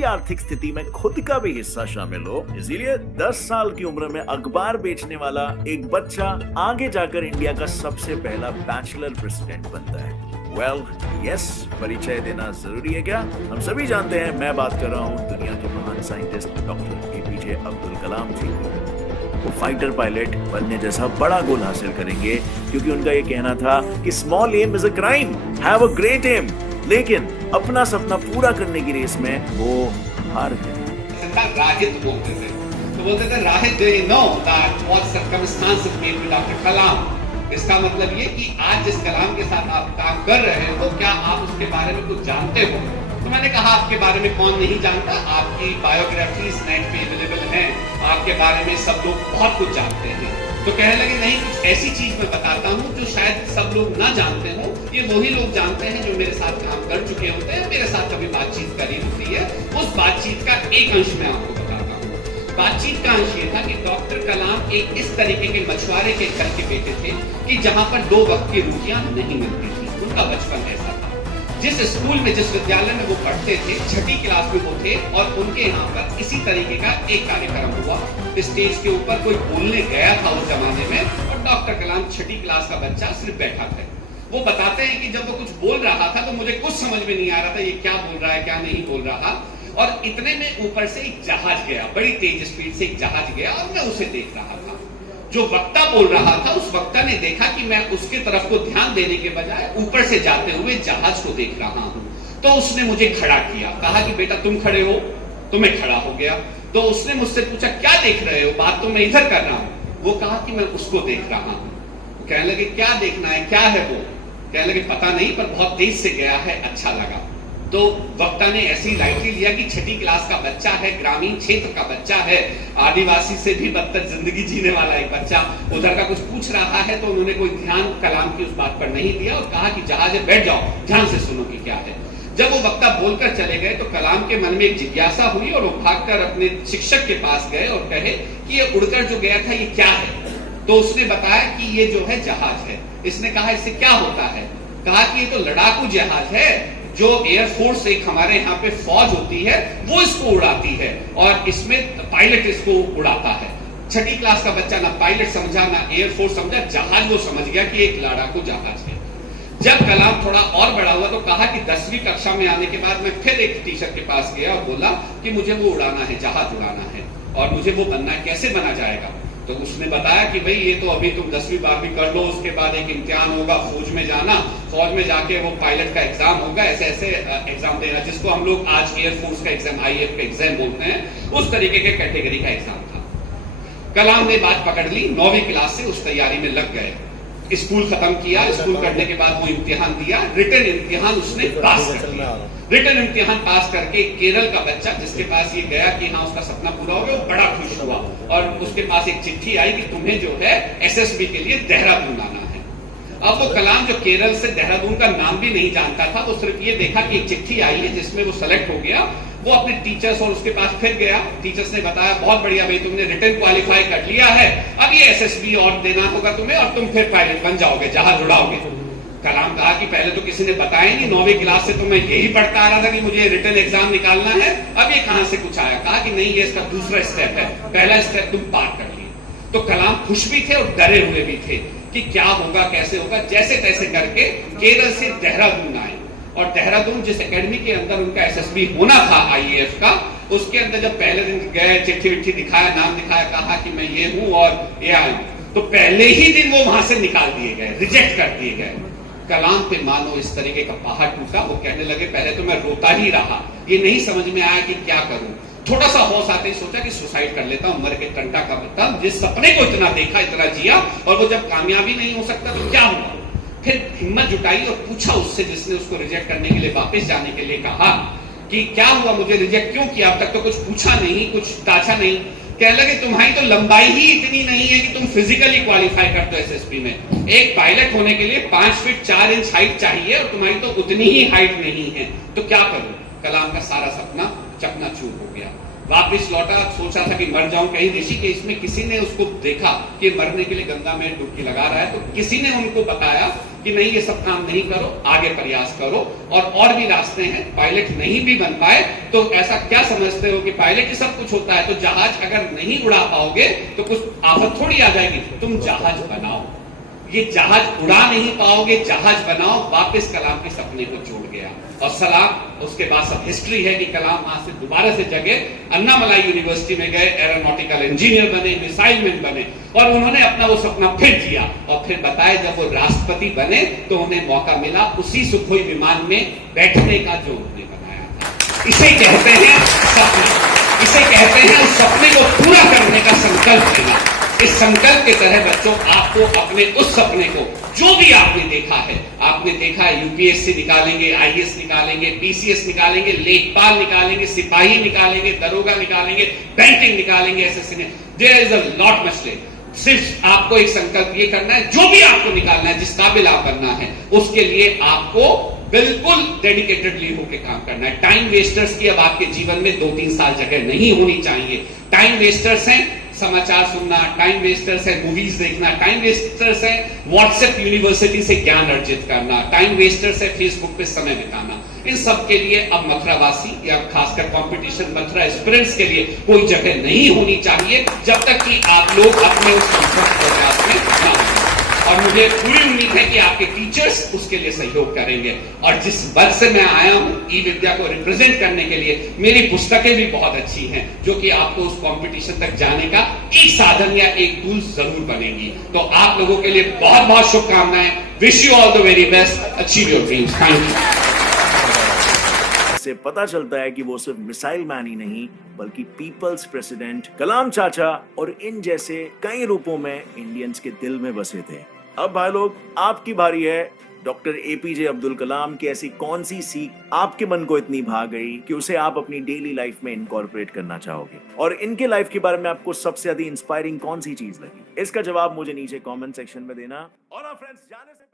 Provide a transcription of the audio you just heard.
की आर्थिक स्थिति में खुद का भी हिस्सा शामिल हो, इसीलिए 10 साल की उम्र में अखबार बेचने वाला एक बच्चा आगे जाकर इंडिया का सबसे पहला बैचलर प्रेसिडेंट बनता है। वेल, यस, परिचय देना जरूरी है क्या? हम सभी जानते हैं, मैं बात कर रहा हूँ दुनिया के महान scientist doctor APJ Abdul Kalam जी को। वो फाइटर पायलट बनने जैसा बड़ा गोल हासिल करेंगे, क्योंकि उनका ये कहना था कि small aim is a crime, have a great aim. लेकिन अपना सपना पूरा करने की रेस में वो हार गए। राहित बोलते थे, तो बोलते थे राहित, do you know that what circumstances made me Dr. कलाम? इसका मतलब ये कि आज जिस कलाम के साथ आप काम कर रहे हो, क्या आप उसके बारे में कुछ जानते हो? तो मैंने कहा, आपके बारे में कौन नहीं जानता, आपकी बायोग्राफीज नेट पे अवेलेबल हैं, आपके बारे में सब लोग बहुत कुछ जानते हैं। तो कहने लगे, नहीं, कुछ ऐसी चीज मैं बताता हूँ जो शायद सब लोग ना जानते हो, ये वही लोग जानते हैं जो मेरे साथ काम कर चुके होते हैं, मेरे साथ कभी बातचीत करी होती है। उस बातचीत का एक अंश मैं आपको बताता हूँ। बातचीत का अंश ये था कि डॉक्टर कलाम एक इस तरीके के मछुआरे के घर के बेटे थे कि जहां पर 2 वक्त की रोटियां नहीं मिलती थी। उनका बचपन ऐसा था। जिस स्कूल में, जिस विद्यालय में वो पढ़ते थे, 6ठी क्लास में वो थे, और उनके यहाँ पर इसी तरीके का एक कार्यक्रम हुआ। स्टेज के ऊपर कोई बोलने गया था उस जमाने में, और डॉक्टर कलाम 6ठी क्लास का बच्चा सिर्फ बैठा था। वो बताते हैं कि जब वो कुछ बोल रहा था तो मुझे कुछ समझ में नहीं आ रहा था, ये क्या बोल रहा है, क्या नहीं बोल रहा। और इतने में ऊपर से एक जहाज गया, बड़ी तेज स्पीड से एक जहाज गया, और मैं उसे देख रहा था। जो वक्ता बोल रहा था, उस वक्ता ने देखा कि मैं उसके तरफ को ध्यान देने के बजाय ऊपर से जाते हुए जहाज को देख रहा हूं। तो उसने मुझे खड़ा किया, कहा कि बेटा तुम खड़े हो। तो मैं खड़ा हो गया। तो उसने मुझसे पूछा, क्या देख रहे हो? बात तो मैं इधर कर रहा हूं। वो कहा कि मैं उसको देख रहा हूं। कहने लगे, क्या देखना है, क्या है वो? कहने लगे, पता नहीं, पर बहुत तेज से गया है, अच्छा लगा। तो वक्ता ने ऐसी लाइटली लिया कि 6ठी क्लास का बच्चा है, ग्रामीण क्षेत्र का बच्चा है, आदिवासी से भी बदतर जिंदगी जीने वाला एक बच्चा उधर का कुछ पूछ रहा है। तो उन्होंने कोई ध्यान कलाम की उस बात पर नहीं दिया और कहा कि जहाज है, बैठ जाओ, ध्यान से सुनो कि क्या है। जब वो वक्ता बोलकर चले गए तो कलाम के मन में एक जिज्ञासा हुई, और वो भागकर अपने शिक्षक के पास गए और कहे कि ये उड़कर जो गया था, ये क्या है? तो उसने बताया कि ये जो है जहाज है। इसने कहा, इससे क्या होता है? कहा कि ये तो लड़ाकू जहाज है, जो एयरफोर्स, एक हमारे यहाँ पे फौज होती है, वो इसको उड़ाती है, और इसमें पायलट इसको उड़ाता है। 6ठी क्लास का बच्चा ना पायलट समझा, ना एयरफोर्स समझा, जहाज वो समझ गया कि एक लड़ाकू जहाज है। जब कलाम थोड़ा और बड़ा हुआ तो कहा कि 10वीं कक्षा में आने के बाद मैं फिर एक टीचर के पास गया और बोला कि मुझे वो उड़ाना है, जहाज उड़ाना है, और मुझे वो बनना है, कैसे बना जाएगा? तो उसने बताया कि भाई ये तो अभी तुम 10वीं 12वीं कर लो, उसके बाद एक इम्तिहान होगा, फौज में जाना, फौज में जाके वो पायलट का एग्जाम होगा, ऐसे ऐसे एग्जाम देना, जिसको हम लोग आज एयरफोर्स का एग्जाम, IAF का एग्जाम बोलते हैं, उस तरीके के कैटेगरी का एग्जाम था। कलाम ने बात पकड़ ली, 9वीं क्लास से उस तैयारी में लग गए। स्कूल खत्म किया, स्कूल करने के बाद वो इम्तिहान दिया, रिटन इम्तिहान उसने पास कर लिया। रिटन इम्तिहान पास करके केरल का बच्चा, जिसके पास ये गया कि हाँ उसका सपना पूरा हो गया, वो बड़ा खुश हुआ, और उसके पास एक चिट्ठी आई कि तुम्हें जो है SSB के लिए देहरादून आना है। अब वो कलाम जो केरल से देहरादून का नाम भी नहीं जानता था, वो सिर्फ ये देखा कि एक चिट्ठी आई है जिसमें वो सेलेक्ट हो गया। वो अपने टीचर्स और उसके पास फिर गया। टीचर्स ने बताया, बहुत बढ़िया भाई, तुमने रिटन क्वालिफाई कर लिया है, अब ये SSB और देना होगा तुम्हें, और तुम फिर पायलट बन जाओगे, जहाज उड़ाओगे। कलाम कहा कि पहले तो किसी ने बताया नहीं, 9वीं क्लास से तो मैं यही पढ़ता आ रहा था कि मुझे रिटन एग्जाम निकालना है, अब ये कहां से कुछ आया? कहा कि नहीं, ये इसका दूसरा स्टेप है, पहला स्टेप तुम पार कर लिए। तो कलाम खुश भी थे और डरे हुए भी थे कि क्या होगा, कैसे होगा। जैसे तैसे करके केरल से देहरादून आए, और देहरादून जिस एकेडमी के अंदर उनका SSB होना था IAF का, उसके अंदर जब पहले दिन गए, चिट्ठी विट्ठी दिखाया, नाम दिखाया, कहा कि मैं ये हूं और ये आयु, तो पहले ही दिन वो वहां से निकाल दिए गए, रिजेक्ट कर दिए गए। कलाम पे मानो इस तरीके का पहाड़ टूटा। वो कहने लगे, पहले तो मैं रोता ही रहा, ये नहीं समझ में आया कि क्या करूं। थोड़ा सा होश आते ही सोचा कि सुसाइड कर लेता हूं, मर के टंटा का बता। जिस सपने को इतना देखा, इतना जिया, और वो जब कामयाबी नहीं हो सकता तो क्या हुआ? फिर हिम्मत जुटाई और पूछा उससे, जिसने उसको रिजेक्ट करने के लिए, वापस जाने के लिए कहा कि क्या हुआ, मुझे रिजेक्ट क्यों किया? अब तक तो कुछ पूछा नहीं, कुछ ताछा नहीं। कहने लगे, तुम्हारी तो लंबाई ही इतनी नहीं है कि तुम फिजिकली क्वालिफाई कर दो SSB में। एक पायलट होने के लिए 5 फीट 4 इंच हाइट चाहिए, और तुम्हारी तो उतनी ही हाइट नहीं है, तो क्या करूं? कलाम का सारा सपना चकनाचूर हो गया। वापिस लौटा, सोचा था कि मर जाऊं। कहीं ऋषिकेश में किसी ने उसको देखा कि मरने के लिए गंगा में डुबकी लगा रहा है, तो किसी ने उनको बताया कि नहीं ये सब काम नहीं करो, आगे प्रयास करो और भी रास्ते हैं। पायलट नहीं भी बन पाए तो ऐसा क्या समझते हो कि पायलट ही सब कुछ होता है? तो जहाज अगर नहीं उड़ा पाओगे तो कुछ आफत थोड़ी आ जाएगी, तुम जहाज बनाओ। ये जहाज उड़ा नहीं पाओगे, जहाज बनाओ। वापस कलाम के सपने को जोड़ गया और सलाम उसके बाद सब हिस्ट्री है कि कलाम वहां से दोबारा से जगे, अन्नामलाई यूनिवर्सिटी में गए, एरोनॉटिकल इंजीनियर बने, मिसाइल मैन बने और उन्होंने अपना वो सपना फिर किया। और फिर बताए जब वो राष्ट्रपति बने तो उन्हें मौका मिला उसी सुखोई विमान में बैठने का जो उन्होंने बनाया था। इसे कहते हैं सपना, इसे कहते हैं उस सपने को पूरा करने का संकल्प लेना। इस संकल्प के तरह बच्चों आपको अपने उस सपने को, जो भी आपने देखा है, आपने देखा है यूपीएससी निकालेंगे, आईएएस निकालेंगे, पीसीएस निकालेंगे, लेखपाल निकालेंगे, सिपाही निकालेंगे, दरोगा निकालेंगे, बैंकिंग निकालेंगे, एसएससी में, there is a lot much late. सिर्फ आपको एक संकल्प ये करना है, जो भी आपको निकालना है, जिस काबिल आप बनना है, उसके लिए आपको बिल्कुल डेडिकेटेडली होकर काम करना है। टाइम वेस्टर्स की अब आपके जीवन में 2-3 साल जगह नहीं होनी चाहिए। टाइम वेस्टर्स हैं समाचार सुनना, टाइम वेस्टर्स है मूवीज देखना, टाइम वेस्टर्स है व्हाट्सएप यूनिवर्सिटी से ज्ञान अर्जित करना, टाइम वेस्टर्स है फेसबुक पे समय बिताना। इन सब के लिए अब मथुरावासी या खासकर कंपटीशन मथुरा एस्पिरेंट्स के लिए कोई जगह नहीं होनी चाहिए जब तक कि आप लोग अपने उस कंफर्ट प्रयास में ना हो। और मुझे पूरी उम्मीद है कि आपके टीचर्स उसके लिए सहयोग करेंगे। और जिस वर्ग से मैं आया हूं ई विद्या को रिप्रेजेंट करने के लिए, मेरी पुस्तकें भी बहुत अच्छी हैं जो कि आपको उस कंपटीशन तक जाने का एक साधन या एक टूल जरूर बनेगी। तो आप लोगों के लिए बहुत बहुत शुभकामनाएं। Wish you all the very best, achieve your dreams. Thank you. से पता चलता है कि वो सिर्फ मिसाइल मैन ही नहीं बल्कि पीपल्स प्रेसिडेंट कलाम चाचा और इन जैसे कई रूपों में इंडियंस के दिल में बसे थे। अब भाई लोग आपकी बारी है। डॉक्टर एपीजे अब्दुल कलाम की ऐसी कौन सी सीख आपके मन को इतनी भा गई कि उसे आप अपनी डेली लाइफ में इनकॉर्पोरेट करना चाहोगे? और इनके लाइफ के बारे में आपको सबसे ज्यादा इंस्पायरिंग कौन सी चीज लगी? इसका जवाब मुझे नीचे कमेंट सेक्शन में देना। और फ्रेंड्स जाने से